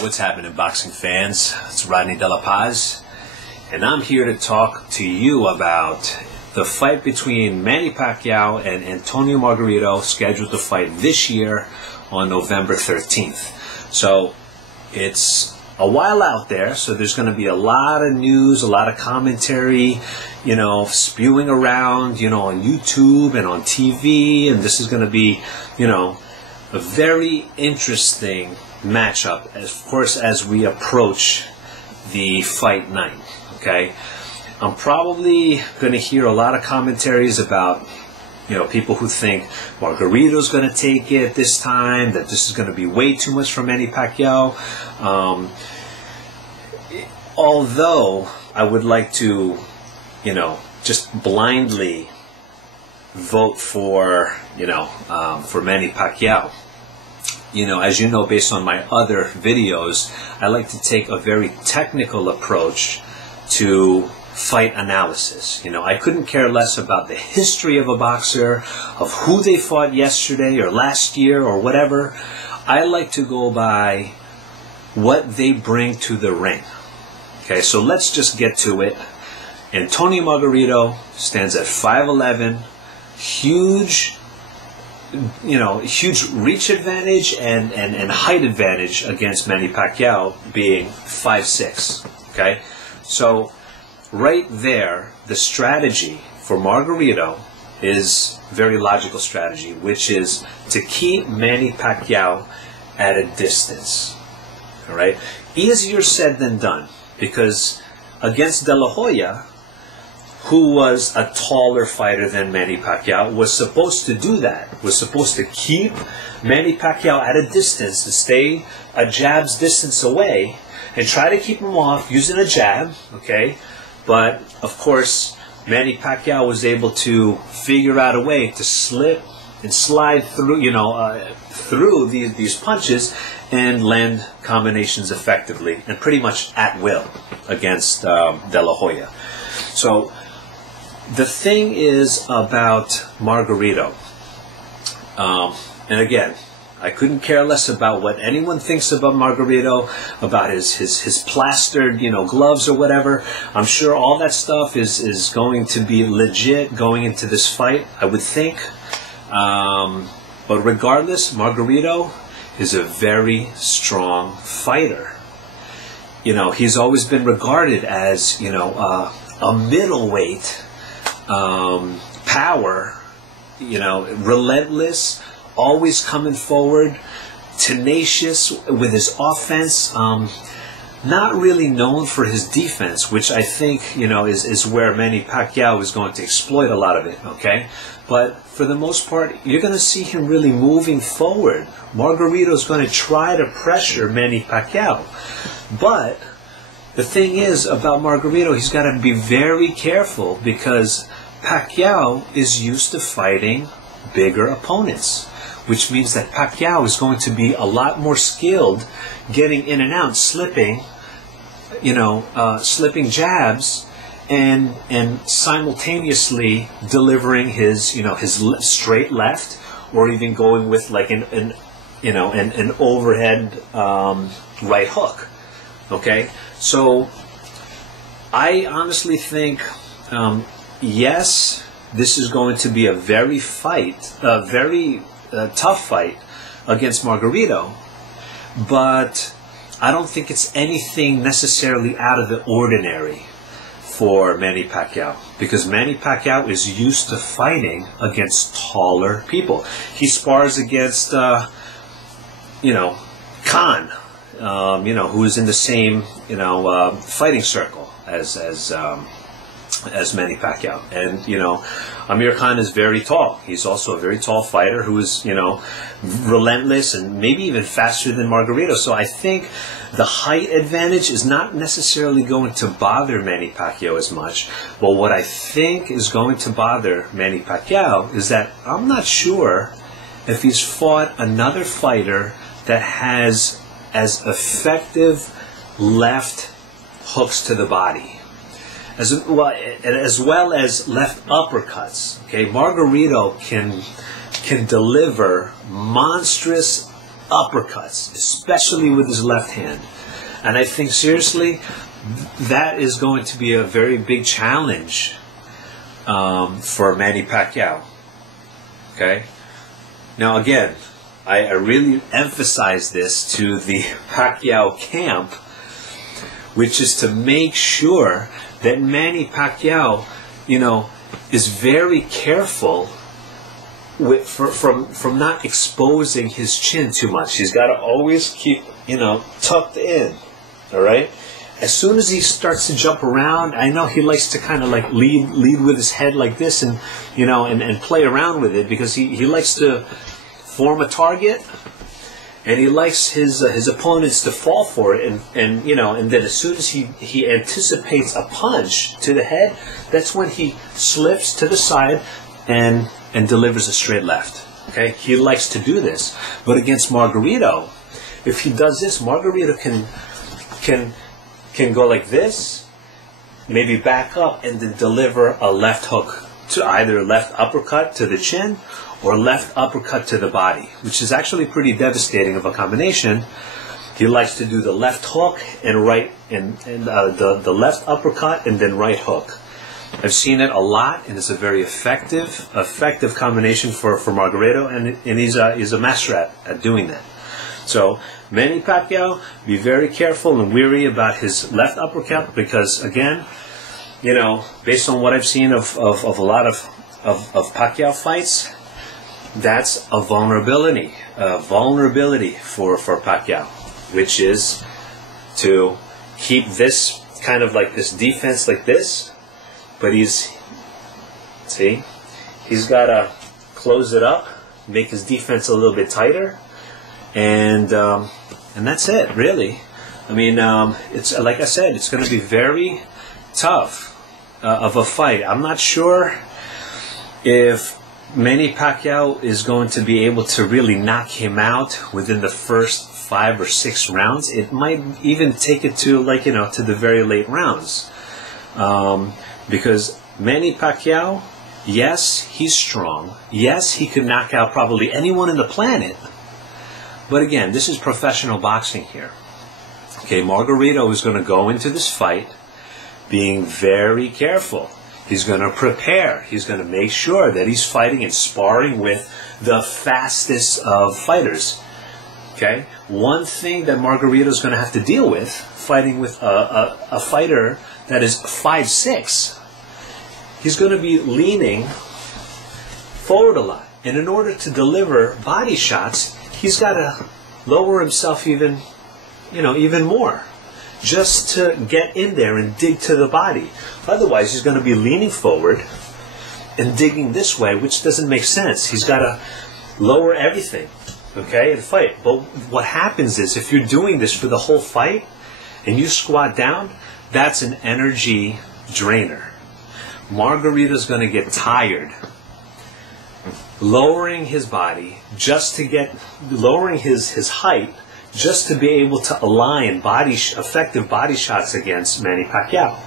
What's happening, boxing fans? It's Rodney De La Paz, and I'm here to talk to you about the fight between Manny Pacquiao and Antonio Margarito, scheduled to fight this year on November 13th. So it's a while out there, so there's going to be a lot of news, a lot of commentary, spewing around, on YouTube and on TV, and this is going to be, a very interesting matchup, of course, as we approach the fight night. Okay, I'm probably going to hear a lot of commentaries about people who think Margarito's going to take it this time, that this is going to be way too much for Manny Pacquiao. Although I would like to just blindly vote for Manny Pacquiao. As you know, based on my other videos, I like to take a very technical approach to fight analysis. I couldn't care less about the history of a boxer, of who they fought yesterday or last year or whatever. I like to go by what they bring to the ring. Okay, so let's just get to it. Antonio Margarito stands at 5'11", huge reach advantage and height advantage against Manny Pacquiao being 5'6". Okay, so right there, the strategy for Margarito is very logical strategy, which is to keep Manny Pacquiao at a distance. All right, easier said than done, because against De La Hoya, who was a taller fighter than Manny Pacquiao, was supposed to do that, was supposed to keep Manny Pacquiao at a distance, to stay a jab's distance away, and try to keep him off using a jab, okay? But, of course, Manny Pacquiao was able to figure out a way to slip and slide through, through these punches and land combinations effectively and pretty much at will against De La Hoya. So the thing is about Margarito, and again, I couldn't care less about what anyone thinks about Margarito, about his plastered, gloves or whatever. I'm sure all that stuff is going to be legit going into this fight, I would think. But regardless, Margarito is a very strong fighter. He's always been regarded as, a middleweight power, relentless, always coming forward, tenacious with his offense, not really known for his defense, which I think, is where Manny Pacquiao is going to exploit a lot of it, okay? But for the most part, you're going to see him really moving forward. Margarito's going to try to pressure Manny Pacquiao. But the thing is about Margarito, he's got to be very careful, because Pacquiao is used to fighting bigger opponents, which means that Pacquiao is going to be a lot more skilled getting in and out, slipping jabs, and simultaneously delivering his straight left, or even going with like an overhead right hook. Okay, so I honestly think, yes, this is going to be a very tough fight against Margarito, but I don't think it's anything necessarily out of the ordinary for Manny Pacquiao, because Manny Pacquiao is used to fighting against taller people. He spars against, Khan, who is in the same, fighting circle as Manny Pacquiao. And, Amir Khan is very tall. He's also a very tall fighter who is, relentless and maybe even faster than Margarito. So I think the height advantage is not necessarily going to bother Manny Pacquiao as much. But what I think is going to bother Manny Pacquiao is that I'm not sure if he's fought another fighter that has as effective left hooks to the body, as well as left uppercuts. Okay, Margarito can deliver monstrous uppercuts, especially with his left hand. And I think, seriously, that is going to be a very big challenge for Manny Pacquiao. Okay? Now, again, I really emphasize this to the Pacquiao camp, which is to make sure that Manny Pacquiao, is very careful from not exposing his chin too much. He's got to always keep, tucked in. All right? As soon as he starts to jump around, I know he likes to kind of like lead with his head like this and, and play around with it, because he likes to form a target, and he likes his opponents to fall for it, and then as soon as he anticipates a punch to the head, that's when he slips to the side and delivers a straight left. Okay, he likes to do this, but against Margarito, if he does this, Margarito can go like this, maybe back up, and then deliver a left hook to either left uppercut to the chin or left uppercut to the body, which is actually pretty devastating of a combination. He likes to do the left hook and right, and the left uppercut and then right hook. I've seen it a lot, and it's a very effective combination for Margarito, and he's a master at doing that. So Manny Pacquiao, be very careful and wary about his left uppercut, because again, based on what I've seen of a lot of Pacquiao fights, that's a vulnerability for Pacquiao, which is to keep this kind of like this defense like this, but he's got to close it up, make his defense a little bit tighter, and that's it, really. I mean, it's like I said, it's going to be very tough of a fight. I'm not sure if Manny Pacquiao is going to be able to really knock him out within the first 5 or 6 rounds. It might even take it to to the very late rounds, because Manny Pacquiao, yes, he's strong. Yes, he could knock out probably anyone on the planet. But again, this is professional boxing here. Okay, Margarito is going to go into this fight being very careful. He's going to prepare. He's going to make sure that he's fighting and sparring with the fastest of fighters. Okay? One thing that Margarito is going to have to deal with, fighting with a fighter that is 5'6", he's going to be leaning forward a lot. And in order to deliver body shots, he's got to lower himself even more, just to get in there and dig to the body. Otherwise, he's going to be leaning forward and digging this way, which doesn't make sense. He's got to lower everything, okay, and fight. But what happens is, if you're doing this for the whole fight and you squat down, that's an energy drainer. Margarito's going to get tired lowering his body lowering his height, just to be able to align effective body shots against Manny Pacquiao.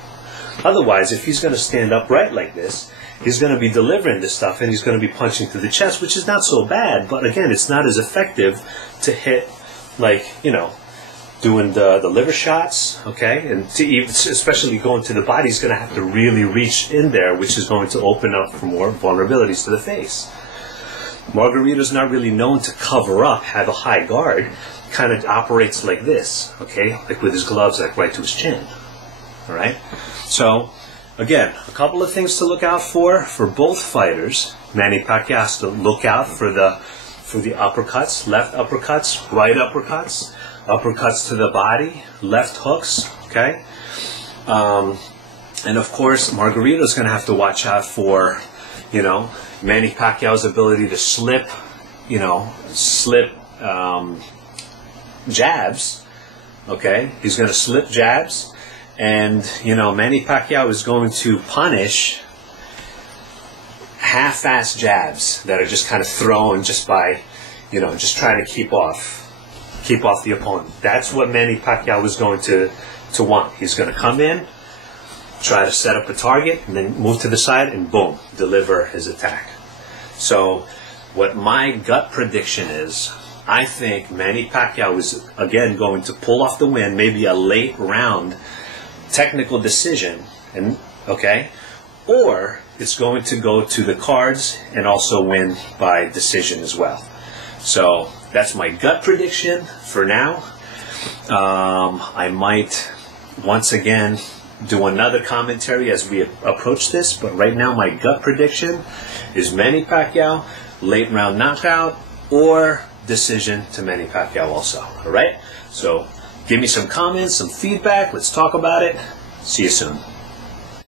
Otherwise, if he's going to stand upright like this, he's going to be delivering this stuff, and he's going to be punching to the chest, which is not so bad, but again, it's not as effective to hit doing the liver shots, okay, and especially going to the body, he's going to have to really reach in there, which is going to open up for more vulnerabilities to the face. Margarito's not really known to cover up, have a high guard, kind of operates like this, okay, like with his gloves right to his chin. All right, so again, a couple of things to look out for both fighters. Manny Pacquiao has to look out for the uppercuts, left uppercuts, right uppercuts, uppercuts to the body, left hooks, okay, and of course Margarito's going to have to watch out for Manny Pacquiao's ability to slip jabs. Okay, he's going to slip jabs, and Manny Pacquiao is going to punish half-ass jabs that are just kind of thrown just by, just trying to keep off the opponent. That's what Manny Pacquiao is going to want. He's going to come in, try to set up a target, and then move to the side, and boom, deliver his attack. So what my gut prediction is I think Manny Pacquiao is, again, going to pull off the win, maybe a late round technical decision, and okay, or it's going to go to the cards and also win by decision as well. So that's my gut prediction for now. I might once again do another commentary as we approach this, but right now my gut prediction is Manny Pacquiao, late round knockout, or decision to Manny Pacquiao also. All right? So give me some comments, some feedback. Let's talk about it. See you soon.